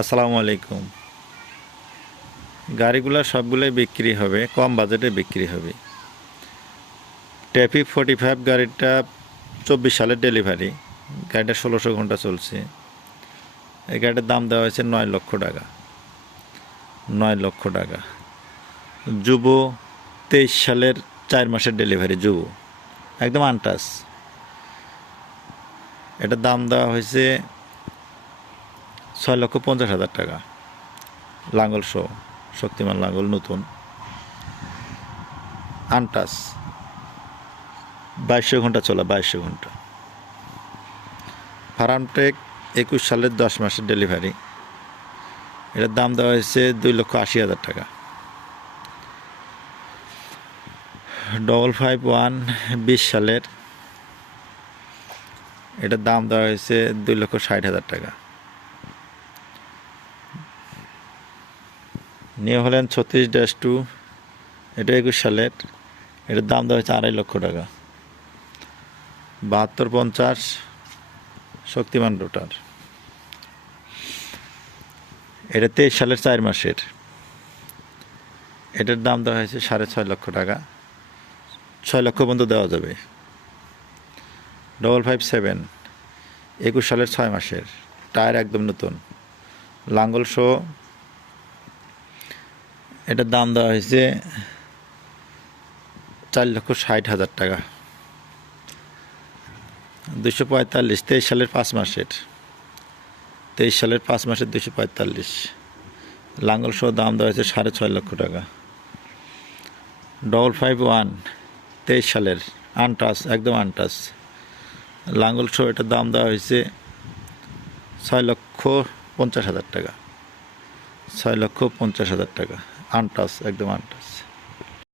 আসসালামু আলাইকুম। গাড়িগুলো সবগুলোই বিক্রি হবে, কম বাজেটে বিক্রি হবে। ট্যাফি 45 গাড়িটা 24 সালের ডেলিভারি। গাড়িটা 1600 ঘন্টা চলছে। এই গাড়িটার দাম দেওয়া হয়েছে 9 লক্ষ টাকা। 9 লক্ষ টাকা। যুব 23 সালের 4 মাসের ডেলিভারি, যুব একদম আনটাচ। এটার দাম দেওয়া হয়েছে 6,50,000 টাকা। লাঙ্গল শো, শক্তিমান লাঙ্গল, নতুন আনটাচ। 2200 ঘন্টা চলা, 2200 ঘন্টা। ফার্মটেক 21 সালের 10 মাসের ডেলিভারি। এটার দাম দেওয়া হয়েছে 2,80,000 টাকা। 551 20 সালের, এটার দাম দেওয়া হয়েছে 2,60,000 টাকা। নিউ হল্যান্ড 36-2, এটা 21 সালের, এটার দাম দেওয়া হয়েছে 2.5 লক্ষ টাকা। 7250 শক্তিমান রোটার, এটা 23 সালের 4 মাসের, এটার দাম দেওয়া হয়েছে 6.5 লক্ষ টাকা। 6 লক্ষ পর্যন্ত দেওয়া যাবে। 557 21 সালের 6 মাসের, টায়ার একদম নতুন, লাঙ্গল শো, এটার দাম দেওয়া হয়েছে 4,60,000 টাকা। 245 23 সালের 5 মাসের, 23 সালের 5 মাসের 245, লাঙ্গল শো, দাম দেওয়া হয়েছে 6.5 লক্ষ টাকা। 551 23 সালের, আনটাচ, একদম আনটাচ, লাঙ্গল শো, এটার দাম দেওয়া হয়েছে 6,50,000 টাকা। 6,50,000 টাকা, আনটাচ, একদম আনটাচ।